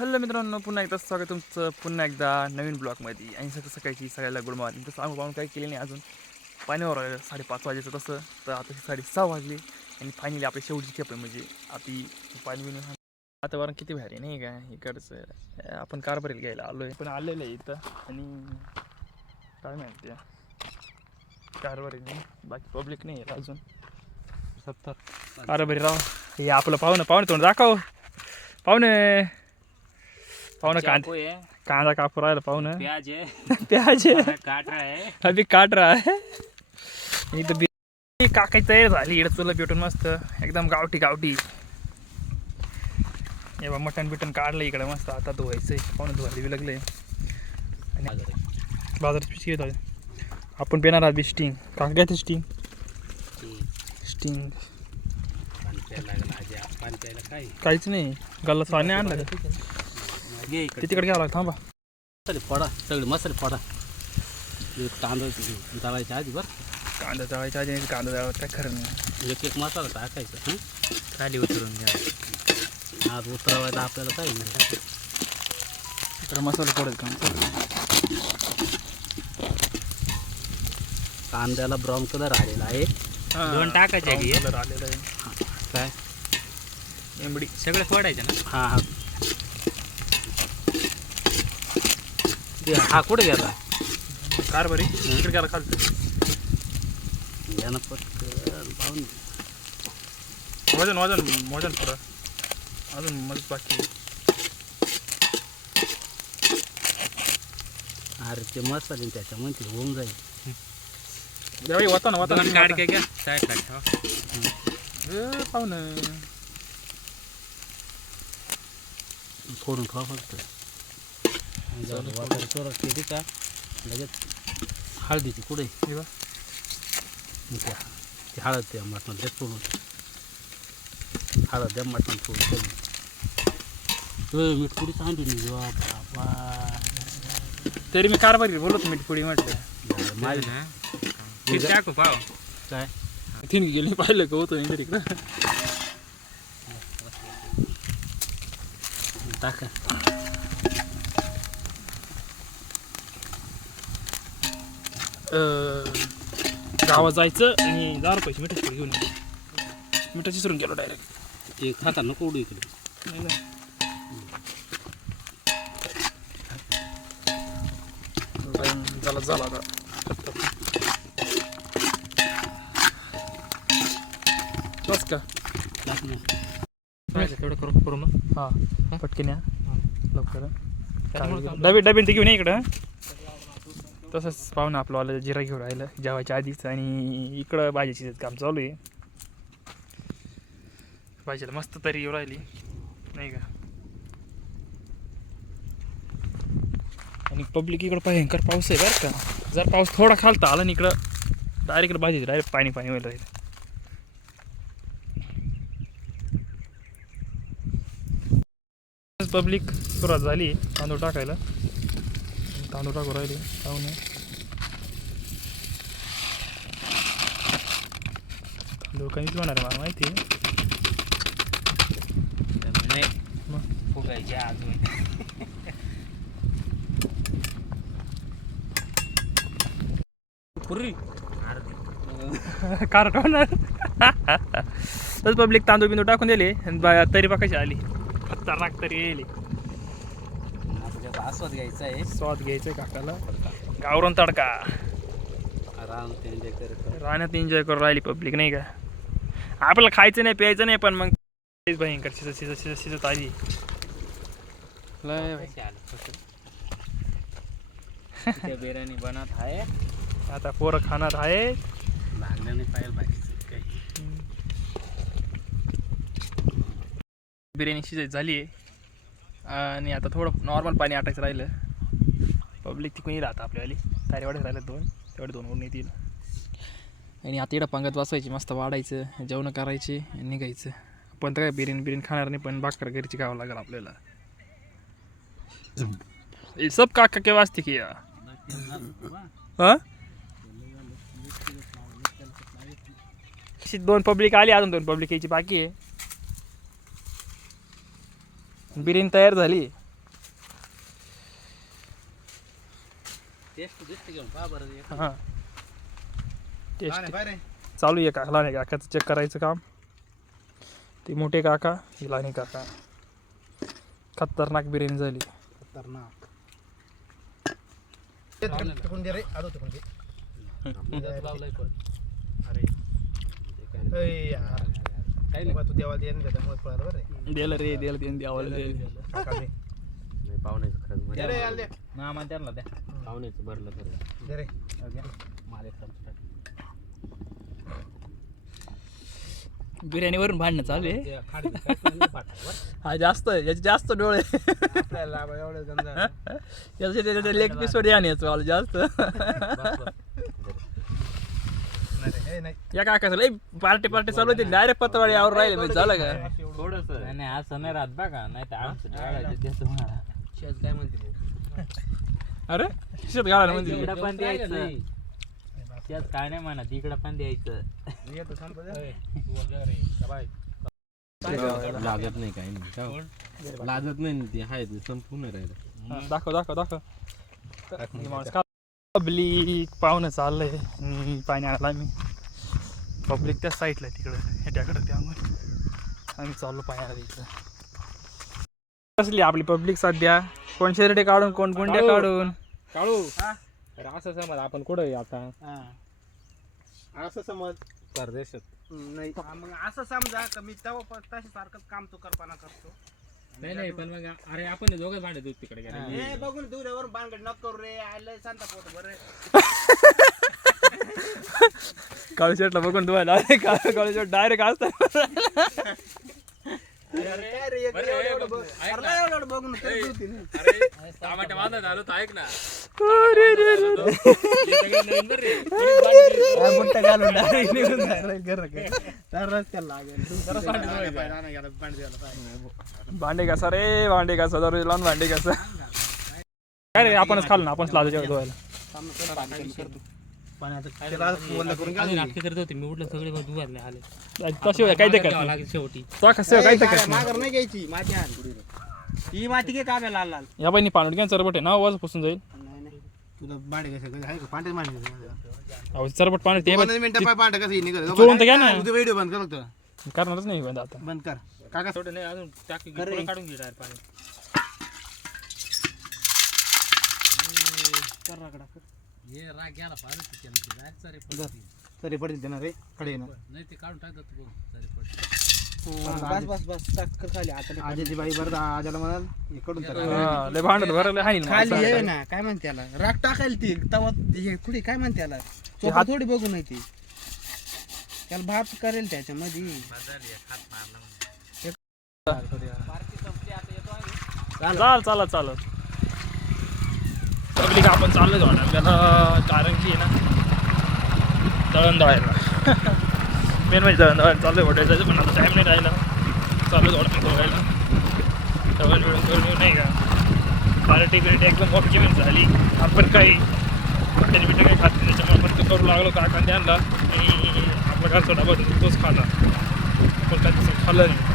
Hello मित्रांनो, पुन्हा एकदा स्वागत तुमचं पुन्हा एकदा नवीन ब्लॉगमध्ये. आणि सकाळची सगळ्याला गुड मॉर्निंग. तसं आम्ही पाहून काही केले नाही अजून. पाण्यावर 5:30 वाजायचं तसं तर आता 6:30 वाजले आणि फायनली आपली शेवटची खेप आहे. म्हणजे आता पाणी बिणी वातावरण किती भारी नाही का इकडचं. आपण कारभारीला घ्यायला आलो आहे, पण आलेलं आहे इथं. आणि काय माहिती कारभारी बाकी पब्लिक नाही आहे अजून. 70 कारभारी राव. हे आपलं पाहुणं तोंड दाखव. पाहुणे कांदा कापू राहिला पाहुणं. प्याज अभी काट रहा है. इथं काकाची तयारी झाली. इकडं चुला पेटून मस्त एकदम गावठी. हे बा मटण बिटन काढलं इकडं मस्त. आता धुवायचंय, पाहुणं धुवायला बी लागले. बाजारात पिशवी येत आपण पेणार आहात बी स्टिंग. काका घ्या ते स्टिंग. काहीच नाही. गल्ला पाणी आणलं का ते तिकडे घ्यावं लागतं. थांबा फोडा सगळे मसाले फोडा. कांदा तळायच्या आधी बरं. कांदा तळायच्या आधी कांदा तळायचं काय खरं नाही. एक मसाला टाकायचा. खाली उतरून घ्या. आज उतरवायला आपल्याला काही नाही. तर मसाला फोडत का कांद्याला ब्राऊन कलर आलेला आहे. दोन टाकायचे कलर आलेला आहे. काय एंबडी सगळे फोडायचे ना. हा हा कुठे गेला कारभारी इकडे गेला खालतं. यानं पटकन पाहून वजन पुरा अजून मध्येच बाकी. अरे ते मसाले त्याच्यामध्ये होऊन जाईल. वाता काढ घ्या साईडला ठेवा. पाहुणं फोडून खावा फक्त. चोरा केली का लगेच हळदीची कुठे ती हळद द्या मटण द्या सोडून. हळद द्या मटण सोडून. मीठ पुडी सांडून बाबा. तरी मी कारभारी बोलत मीठ पुडी म्हटलं माझी ना टाकू पाव काय तीन गेले पाहिलं का होतं तिकडं. टाका गावात जायचं आणि 10 रुपयाची मिठाची पुडी घेऊन मिठाची विसरून गेलो डायरेक्ट. एक खाता नको उडू इकडे. झाला आता बस का तेवढं करू ना. हां पटकन या लवकर. डबे ते घेऊन ये इकडं. तसंच पाहून आपलं आलं जिरा घेऊन राहिलं जेवायच्या आधीच. आणि इकडं भाजीची काम चालू आहे. भाजीला मस्त तरी येऊ राहिली नाही का. आणि पब्लिक इकडं भयंकर पाऊस आहे बरं का. जर पाऊस थोडा खालता आला ना इकडं डायरेक्ट भाजी डायरेक्ट पाणी व्हायला राहील. पब्लिक सुरुवात झाली तांदूळ टाकायला. तांदूळ टाकू राहिले पाहून. तांदूळ कमीच होणार आहे मला माहिती आहे. फुगायचे अजून पुरी कार होणार. तसं पब्लिक तांदूळ बिंदूळ टाकून दिले तरी कशी आली. खतरनाक तरी येईल. स्वाद घ्यायचा आहे. स्वाद घ्यायचा काकाला. गावरान तडका राहण्यात एन्जॉय करून राहिली पब्लिक नाही का. आपल्याला खायचं नाही प्यायचं नाही पण मग भयंकर शिजत आली. बिर्याणी बनत आहे आता पोरं खाणार आहे. लागलं नाही पाहिजे बाकीचं काही. बिर्याणी शिजत झाली आहे आणि आता थोडं नॉर्मल पाणी आटायचं राहिलं. पब्लिक तिकडून येईल आता आपल्यावाली. तारेवाडीच राहिलं तेवढे 2 ओढून येतील. आणि आता इकडं पंगत वाचायची मस्त वाढायचं जेवण करायचे आणि निघायचं. पण तर काय बिर्याणी खाणार नाही पण भाकर घरची खावं लागेल आपल्याला. सब काका के वास्ते किया. हां 2 पब्लिक आली अजून 2 पब्लिक यायची बाकी आहे. बिर्याणी तयार झाली. टेस्ट दिसते घेऊन पहा बरं एक. हां टेस्ट चालू आहे काका लहान काकाचं चेक करायचं काम. ते मोठे काका हे लहान काका. खतरनाक बिर्याणी झाली. लावलंय पण. अरे काही नाही. तू देवाला देणं देता मग पळालं बरं रे. दिलं रे दिलं त्यांनी द्यावलं काका दे. पाहुण्याचं खरंच दे रे, याला दे. ना मान त्यांना द्या. पाहुण्याचं भरलं खरं. दे रे. मला एक चमचा टाक. बिर्याणीवरून भांडणं चालू आहे. ते खाडीचं काय पण नाही पाठवलं बरं. हा जास्त याचे जास्त डोळे. आपल्याला एवढं समजा याचे लेग पीस वर आणि याचं वाला जास्त. बस, बस. नाही रे, हे नाही. या काकाचं लय पार्टी चालू होती डायरेक्ट पत्रवाडी यावर राहिले म्हणजे झालं का. थोडंसं. नाही नाही असं नाही राहत बघा नाही तर आमचं टाळायचं देतो मला. शेज काय म्हणते भाऊ? अरे शिशत घालायला म्हणजे इकडं पण द्यायचं. शेज काय नाही म्हणा तिकडं पण द्यायचं. येतो संपत आहे. लागत नाही काही नाही. लाजत नाही ना ते आहे ते संपूर्ण राहिलं. दाखव पब्लिक पाहुणं चाललंय. पाणी आणायला मी पब्लिक त्या साईडला तिकडं ह्याच्याकडं त्यामुळे आम्ही चाललो पाणी आणायला इकडं. कसली आपली पब्लिक सध्या कोण शेरडे काढून कोण गुंड्या काढून. काळू अरे असं समज आपण कुठं आहे आता असं समज परदेशात. नाही मग असं समजा का मी तेव्हा तसे सारखंच काम तू करपाना करतो. नाही नाही पण मग अरे आपण दोघंच भांडे दूध तिकडे गेले. हे बघून दूरवर बांगड नको करू रे. आलं सांगता पोट बरं. काळू शेटला बघून धुवायला काळू शेट डायरेक्ट असतात. काय रे, एक एवढं बघ. अरे नाही एवढं बघून तरी धुती नाही. अरे टमाटे बांधत आलो तर ऐक ना. काय बुट्टा घालून direct निघून जायला घरात काय. तर रस्त्याला लागेल. भांडे घासा रे भांडे घासा दररोज लावून भांडे घासा. काय रे आपणच खाल ना आपणच लाजो धुवायला. त्याला बोलणं करून घ्या. नाटके करत होते मी उठलं सगळे मग धुवायला आले. तशी काय ते कर लागेल शेवटी. काय ते कर. माघार नाही घ्यायची. माती आण. ही माती घे काव्या लाल लाल. या बाईनी पाणूट घ्या चरबट आहे ना वाज पुसून जाईल. नाही नाही तुला भांडे कसं आहे का पांढरे भांडे अहो चरबट पाणी ते 15 मिनिटं पाय भांडे कसं निघत चोळून तर घ्या ना. तुझा व्हिडिओ बंद कर फक्त. करणारच नाही बंद आता. बंद कर काका. थोडं नाही अजून टाकी पुढं काढून घे डायरेक्ट पाणी. कर रागडा कर. हे राग गेला पाहिजे तरी पडेल देणार रे कडे येणार. नाही ते काढून टाकतात तू तरी पडते. बस बस बस टाक खाली आता. आजीची बाई बरं आजाला म्हणाल इकडून हा, लय भांडत भरले हानी खाली आहे ना. काय म्हणते त्याला राग टाकायला ती तवा हे कुठे काय म्हणते त्याला चोपा थोडी बघू नाही ती. त्याला भात करेल त्याच्यामध्ये. चाल पब्लिक आपण चाललो जाऊ आपल्याला कारण की आहे ना दळण दळायला. मेन म्हणजे दळण दळायला चाललं आहे जायचं पण आता टाईम नाही राहिला. चालू जाऊ बघायला दळण बिळून करून नाही का. पार्टी बिर्टी एकदम मोठी जेवण झाली. आपण काही मटण बिटन काही खात नाही त्याच्यामुळे आपण करू लागलो काकांनी आणला आणि आपला घरचा डबा तोच खाल्ला. आपण काय तसं खाल्लं नाही.